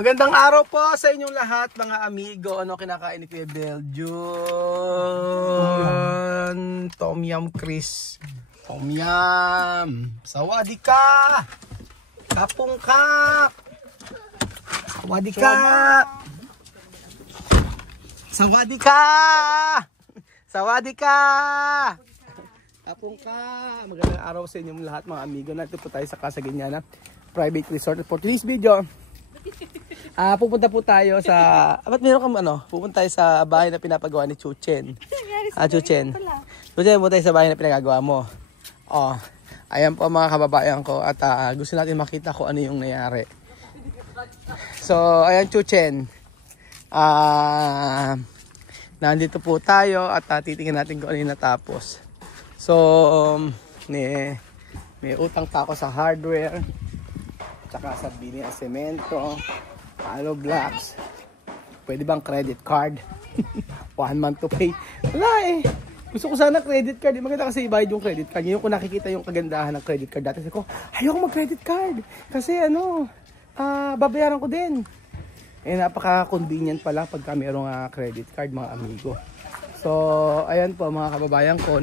Magandang araw po sa inyong lahat mga amigo. Ano kinakain ni Kuya Belgian? Tom Yum Chris. Tom Yum. Sawadika. Kapungkap. Sawadika. Sawadika. Sawadika. Kapungkap. Magandang araw sa inyong lahat mga amigo. Nandito po tayo sa Kasaginyana Private Resort. For today's video, pupunta po tayo sa pupunta tayo sa bahay na pinapagawa ni Chuchen. Chuchen. Chuchen, punta tayo sa bahay na pinagagawa mo. Ayan po mga kababayan ko at gusto natin makita ko ano yung nangyari. So, ayan Chuchen. Nandito po tayo at titingnan natin kung ano yung natapos. So, may utang pa ako sa hardware. Tsaka sa bini ang semento, hollow blocks. Pwede bang credit card? 1 month to pay. Wala eh. Gusto ko sana credit card. Maganda kasi ibayad yung credit card. Ngayon ko nakikita yung kagandahan ng credit card. Dati ko, ayoko mag-credit card. Kasi babayaran ko din. Napaka-convenient pala pagka mayroong credit card mga amigo. So, ayan po mga kababayan ko.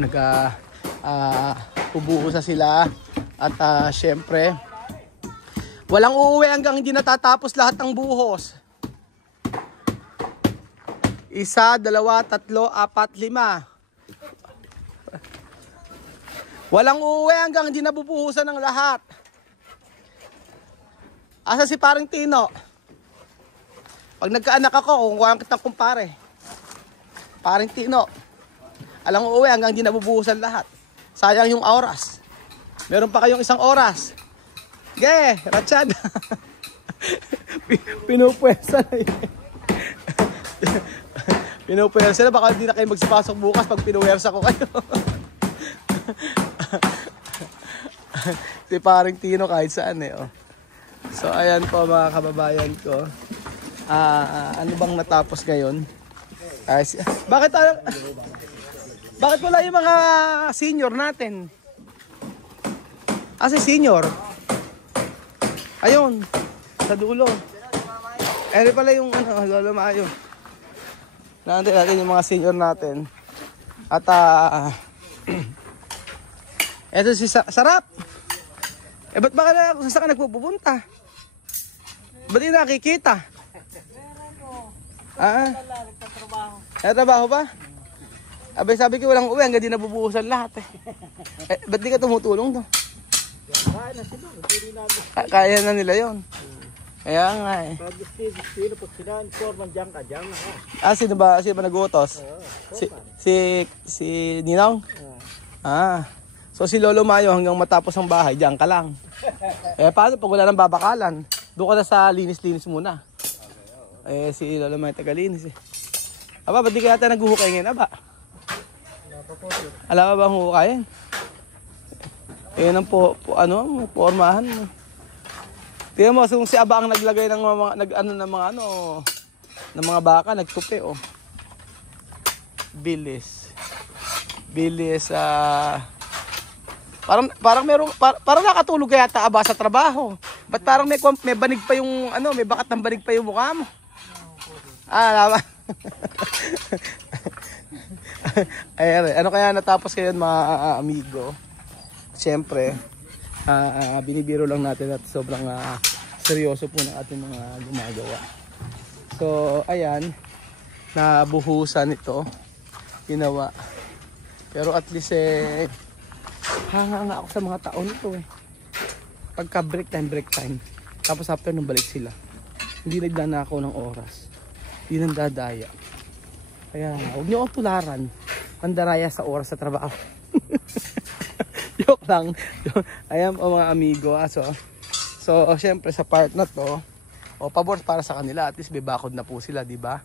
Ubuusa sila. At syempre, walang uuwi hanggang hindi natatapos lahat ng buhos. 1, 2, 3, 4, 5. Walang uuwi hanggang hindi nabubuhusan ng lahat. Asa si paring Tino? Pag nagkaanak ako, kukuhaan kitang kumpare. Paring Tino. Alang uuwi hanggang hindi nabubuhusan lahat. Sayang yung oras. Meron pa kayong 1 oras. Ge, Ratchad. Pinupwersa na yun. Pinupwersa na, baka hindi na kayo magsipasok bukas pag pinuwersa ko kayo. Si paring Tino kahit saan So ayan po mga kababayan ko. Ano bang natapos ngayon? Bakit wala yung mga senior natin? Si senior. Ayun, sa dulo. Pala yung Lolo Mayo. Nandito natin yung mga senior natin. At eto si Sarap. Ba't baka saan ka nagpupunta? Ba't di nakikita? Trabaho ba? Sabi ko walang uwi hanggang di nabubuhusan lahat ba't di ka tumutulong to? Kaya na nila yon. Kaya nga Pag sila informan dyan ka, dyan Sino ba nag-utos? Si Ninong? So si Lolo Mayo hanggang matapos ang bahay, dyan ka lang. Paano pag wala nang babakalan? Doon ka na sa linis-linis muna. Si Lolo Mayo tagalinis ba't di ka yata naghuhukay ngayon, Alam ba bang huhukayin? Yan ang pormahan mo. Tingnan mo, si Aba ang naglagay ng mga baka, nagtupi Bilis. Parang nakatulog kaya Aba sa trabaho. Ba't parang may banig pa yung may bakat ng banig pa yung mukha mo? Lama. Ano kaya natapos kayo mga amigo? Siyempre, binibiro lang natin at sobrang seryoso po ng ating mga gumagawa. So, ayan, nabuhusan ito, ginawa. Pero at least hanga ako sa mga taon ito Pagka break time. Tapos after nung balik sila. Hindi nagdanakaw ng oras. Hindi nang dadaya. Kaya, huwag niyo akong tularan. Pandaraya sa oras sa trabaho. Joke lang. Ayan po mga amigo. So syempre sa part na to, pabor para sa kanila. At least may bakod na po sila, di ba?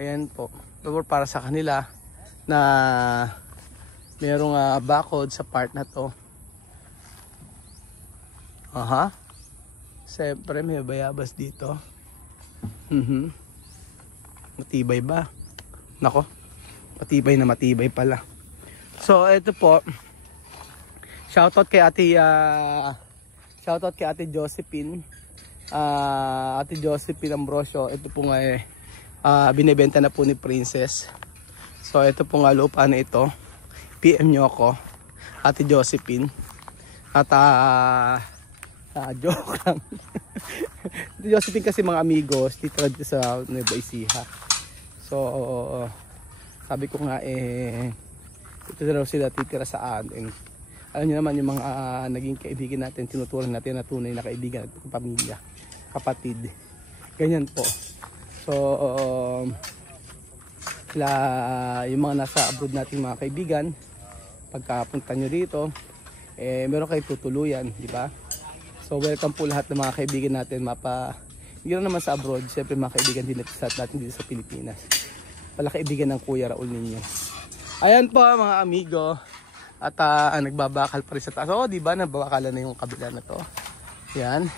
Ayan po. Pabor para sa kanila na mayroong bakod sa part na to. Siyempre may bayabas dito. Matibay ba? Nako. Matibay pala. So ito po. Shoutout kay Ate Josephine. Ate Josephine Ambrosio. Ito po nga binibenta na po ni Princess. So ito po nga lupa na ito. PM nyo ako, Ate Josephine. At joke lang. Ate Josephine kasi mga amigos dito sa Nueva Ecija. So sabi ko nga ito na raw sila titira sa atin. Alam niyo naman yung mga naging kaibigan natin, tinuturing natin na tunay na kaibigan at pamilya, kapatid. Ganyan po. So yung mga nasa abroad nating mga kaibigan, pagkapunta nyo dito, meron kayo tutuluyan, di ba? So welcome po lahat ng mga kaibigan natin, hindi naman sa abroad, syempre mga kaibigan din natin dito sa Pilipinas. Pala kaibigan ng Kuya Raul ninyo. Ayan po mga amigo. At nagbabakal pa rin sa taas. Oh, di ba? Nababakalan na yung kabila na to. Yan.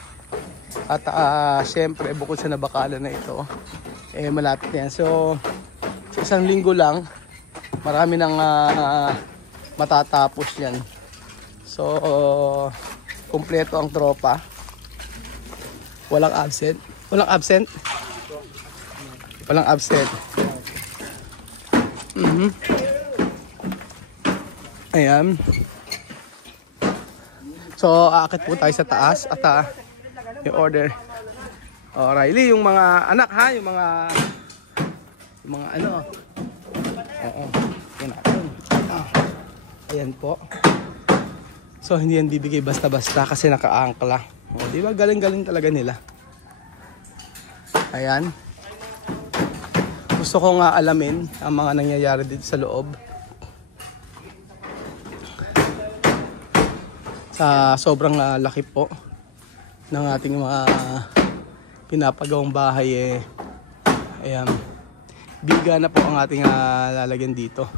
At syempre, bukod sa nabakalan na ito, malapit na yan. So, sa isang linggo lang, marami nang matatapos yan. So, kumpleto ang tropa. Walang absent. Walang absent? Walang absent. Ayan. So, aakit po tayo sa taas at yung order. Oh, Riley, yung mga anak ha, yung mga ano. Oo. Yan natin. Ayan po. So, hindi yan bibigay basta-basta kasi naka-angkla. Oh, di ba? Galing-galing talaga nila. Ayan. Gusto ko nga alamin ang mga nangyayari dito sa loob. Sa sobrang laki po ng ating mga pinapagawang bahay ayan, biga na po ang ating lalagyan dito.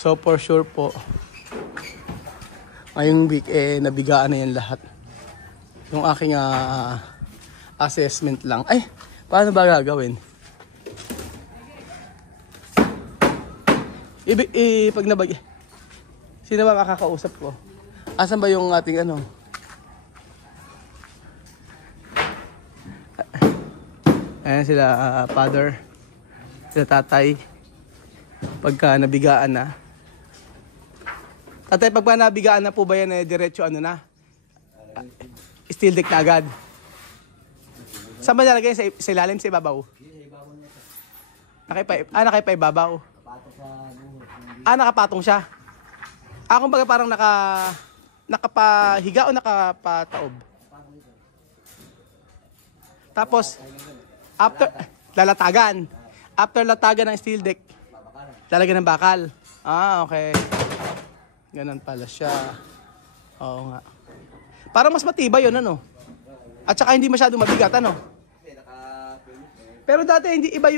So for sure po ngayong week nabigaan na yan lahat. Yung aking assessment lang. Ay, paano ba gagawin? Pag nabag, sino ba makakausap ko? Asan ba yung ating ano? Ayan sila father, sila tatay. Pagka nabigaan na. Tatay, pagka nabigaan na po ba yan diretso ano na? Steel deck na agad. Saan ba nalagay? Sa ilalim, sa ibabaw? Nakaipa ibabaw. Nakapatong siya. Kumbaga parang nakapahiga o nakapataob. Tapos after lalatagan. After latagan ng steel deck, lalagyan ng bakal. Okay. Ganun pala siya. Oo nga. Para mas matibay 'yon ano. At saka hindi masyadong mabigat ano. Pero dati hindi iba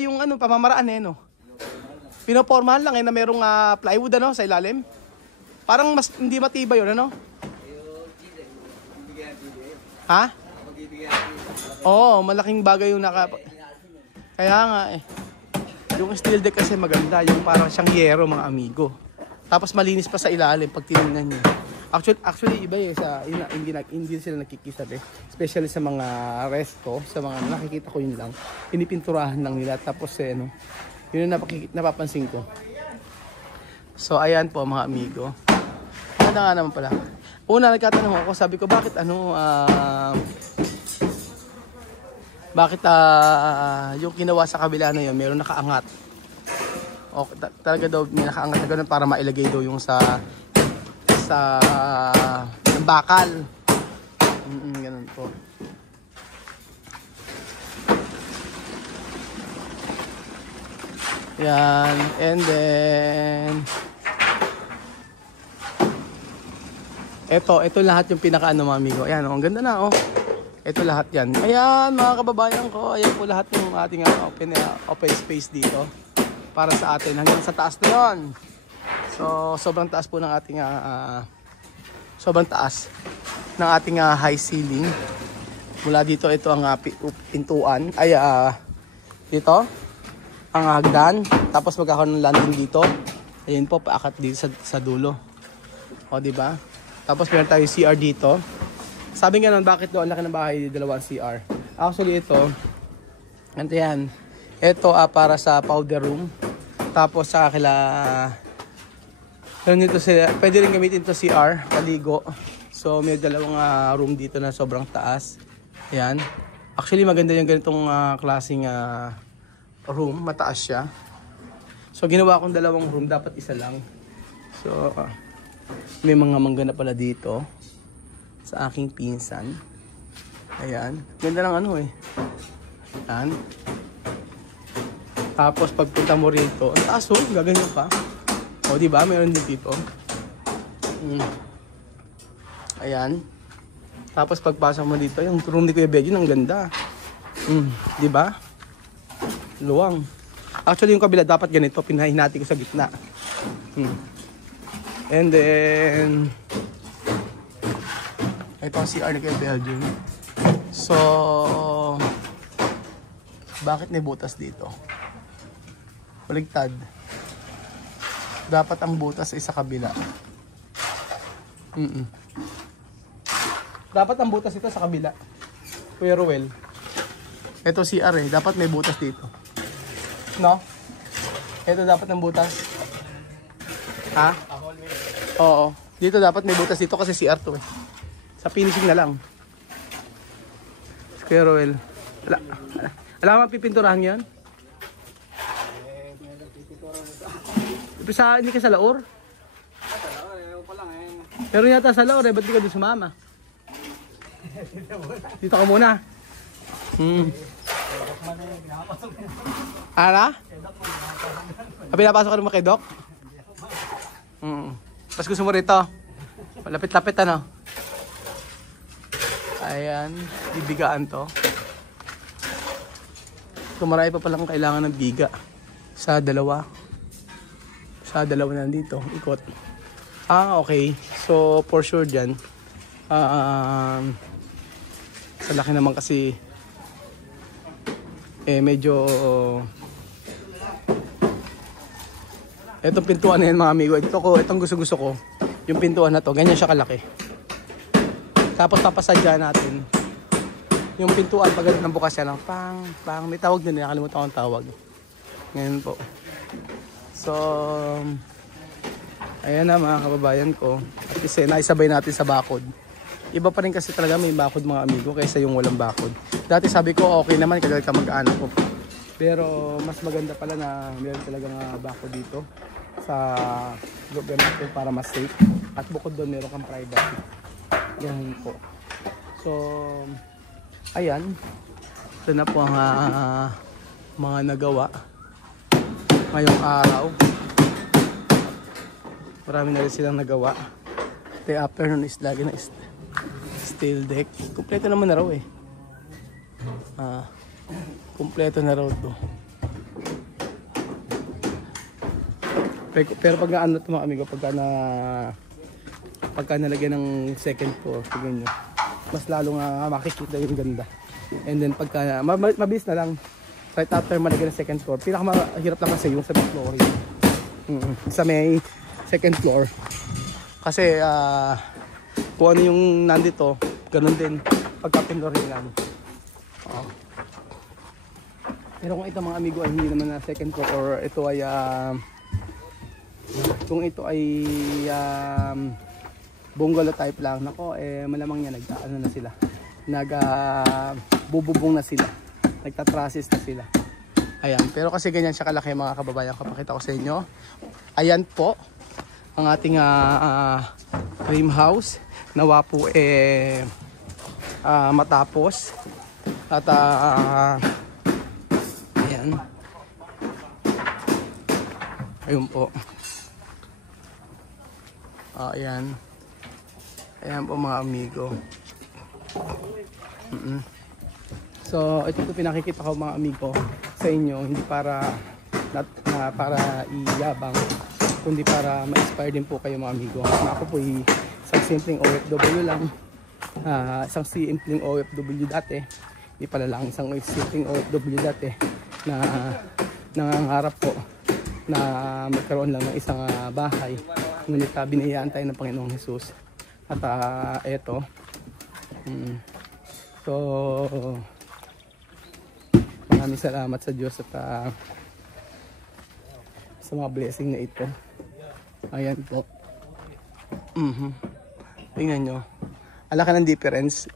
yung ano pamamaraan no. Pinopormahan lang na merong plywood ano sa ilalim. Parang mas hindi matibay yun, ano? Ha? Oo, malaking bagay yung Kaya nga yung steel deck kasi maganda, yung parang siyang yero mga amigo. Tapos malinis pa sa ilalim pag tinignan niyo. Actually iba hindi sila nakikisabi. Especially sa mga resto, sa mga nakikita ko yun lang. Pinipinturahan lang nila tapos yun yung napapansin ko. So ayan po mga amigo. Ganda nga naman pala. Una nagkatanong ako, sabi ko bakit yung ginawa sa kabila na yun, meron nakaangat. O talaga daw may nakaangat na ganun para mailagay daw yung sa bakal. Ganun po. Yan, and then ito lahat yung pinakaano mga amigo. Ayan, ang ganda na Ito lahat yan. Ayan mga kababayan ko, ayan po lahat yung ating open space dito para sa atin hanggang sa taas na yon. So sobrang taas po ng ating high ceiling. Mula dito ito ang pintuan ay dito ang hagdan, tapos magkakaroon ng landing dito. Ayun po paakat dito sa dulo. O di ba? Tapos meron tayo CR dito. Sabi nga nun, bakit doon laki ng bahay, dalawang CR? Actually ito, ano yan? Ito para sa powder room. Tapos sa kila, pwede rin gamitin to CR, paligo. So may dalawang room dito na sobrang taas. Ayan. Actually maganda yung ganitong klaseng room, mataas siya. So ginawa kong dalawang room, dapat isa lang. So may mga mangga na pala dito sa aking pinsan. Ayan. Ganda ng ano eh. Ayan. Tapos pagpunta mo rito, ang taas oh, gaganyan pa. O diba, mayroon din dito. Ayan. Tapos pagpasok mo dito, yung room ni Kuya Benji, ang ganda. Diba? Luwang. Actually yung kabila dapat ganito, pinahinati ko sa gitna. And then ito ang CR ni Kuya Benji. So bakit may butas dito? Baligtad. Dapat ang butas ay sa kabila. Dapat ang butas ito sa kabila. Kuya Ruel. Ito CR eh. Dapat may butas dito. No? Ito dapat ang butas. Ha? Oo. Dito dapat may butas dito kasi CR to eh. Sa finishing na lang. Kuya Ruel. Alam mo pipinturahan yan? Hindi ka sa Laor? Pero yata sa Laor eh, ba't di ka doon sumama? Dito ka muna. Ara? Pinapasok ka naman kay Doc? Pas gusto mo rito? Lapit-lapit ano? Ayan, bibigaan to. Marami pa palang kailangan ng biga. Sa dalawa nandito, ikot. Okay. So, for sure dyan. Sa laki naman kasi medyo etong pintuan na yan mga amigo. Itong gusto ko. Yung pintuan na to, ganyan siya kalaki. Tapos papasadya natin. Yung pintuan, pag ganun ng bukas yan, may tawag din. Nakalimutan ko ang tawag. Ngayon po. So, ayan na mga kababayan ko. At kasi naisabay natin sa bakod. Iba pa rin kasi talaga may bakod mga amigo kaysa yung walang bakod. Dati sabi ko okay naman kagad ka mag-anak ko. Pero mas maganda pala na meron talaga bakod dito sa gobyerno para mas safe. At bukod doon meron kang privacy. Yan po. So, ayan. Ito na po ang mga nagawa ngayong araw. Marami na rin silang nagawa. The afternoon is lagi na steel deck. Kompleto naman na raw eh. Kompleto na raw to. Pero pag naano ito mga amigo, pagka nalagyan ng second floor, tignan nyo, mas lalo nga makikita yung ganda. And then pagka, mabilis na lang, right after malagyan ng second floor, pinakamahirap lang kasi yung sa may floor yun. Sa may second floor. Kasi kung ano yung nandito, ganun din pagka pinorilan. Pero kung ito mga amigo ay hindi naman na second floor or ito ay kung ito ay bungalow type lang, nako malamang yan bububong na sila, nagtatrasis na sila. Ayan, pero kasi ganyan siya kalaki mga kababayan, kapakita ko sa inyo. Ayan po ang ating dream house. Nawa po matapos at ayan, ayun po. Ayan po mga amigo. So ito po pinakikita ko mga amigo sa inyo, hindi para para iyabang, kundi para ma-inspire din po kayo mga amigo. Ako po isang simpleng OFW lang, isang simpleng OFW dati, hindi pala lang isang simpleng OFW dati na nangangarap po na magkaroon lang ng isang bahay, ngunit binayaan tayo ng Panginoong Jesus. At eto, So, maraming salamat sa Diyos at sa mga blessing na ito. Ayan po. Tingnan nyo. Alaka ng difference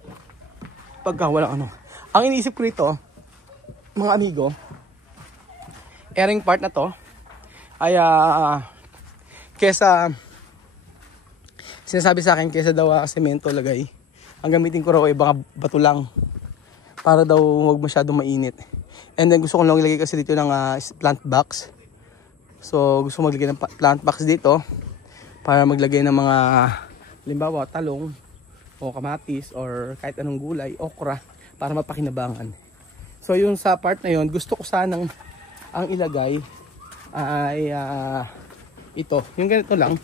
pagka walang ano. Ang iniisip ko rito, mga amigo, airing part na to ay kesa sinasabi sa akin kesa daw semento lagay, ang gamitin ko raw ay baka bato lang para daw huwag masyadong mainit. And then gusto ko lang ilagay kasi dito ng plant box. So gusto ko maglagay ng plant box dito para maglagay ng mga limbawa talong o kamatis or kahit anong gulay, okra, para mapakinabangan. So yung sa part na yun, gusto ko sanang ang ilagay ay ito, yung ganito lang.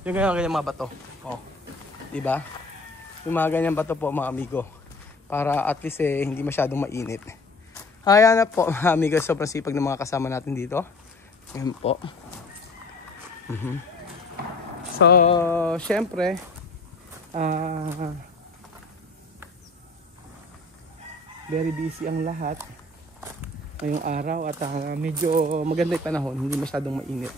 Yung ganyan mga bato. Oh, di ba? Yung mga ganyan bato po mga amigo. Para at least hindi masyadong mainit. Kaya na po mga amigo, sobrang sipag ng mga kasama natin dito. Ayan po. So, syempre, very busy ang lahat ngayong araw at medyo maganda yung panahon, hindi masyadong mainit.